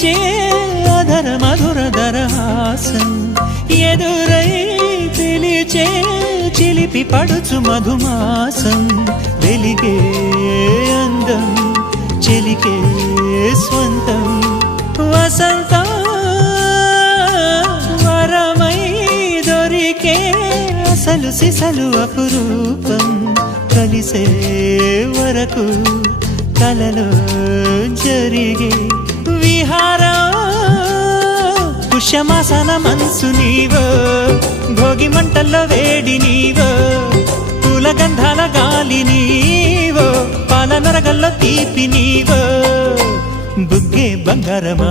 వీచే అధర మధుర దరహాసం ఎదురై పిలిచే చిలిపి పడుచు మధుమాసం వెలిగే అందం చెలికే స్వంతం వసంతం వరమై దొరికే అసలు సిసలు అపురూపం కలిసే వరకు కలలో జరిగే విహారం పుష్యమాసన మనసు నీవో భోగి మంటల్లో వేడి నీవో పూల గంధాల గాలి నీవో పాల నరగల్లో తీపి నీవో బుగ్గే బంగారమా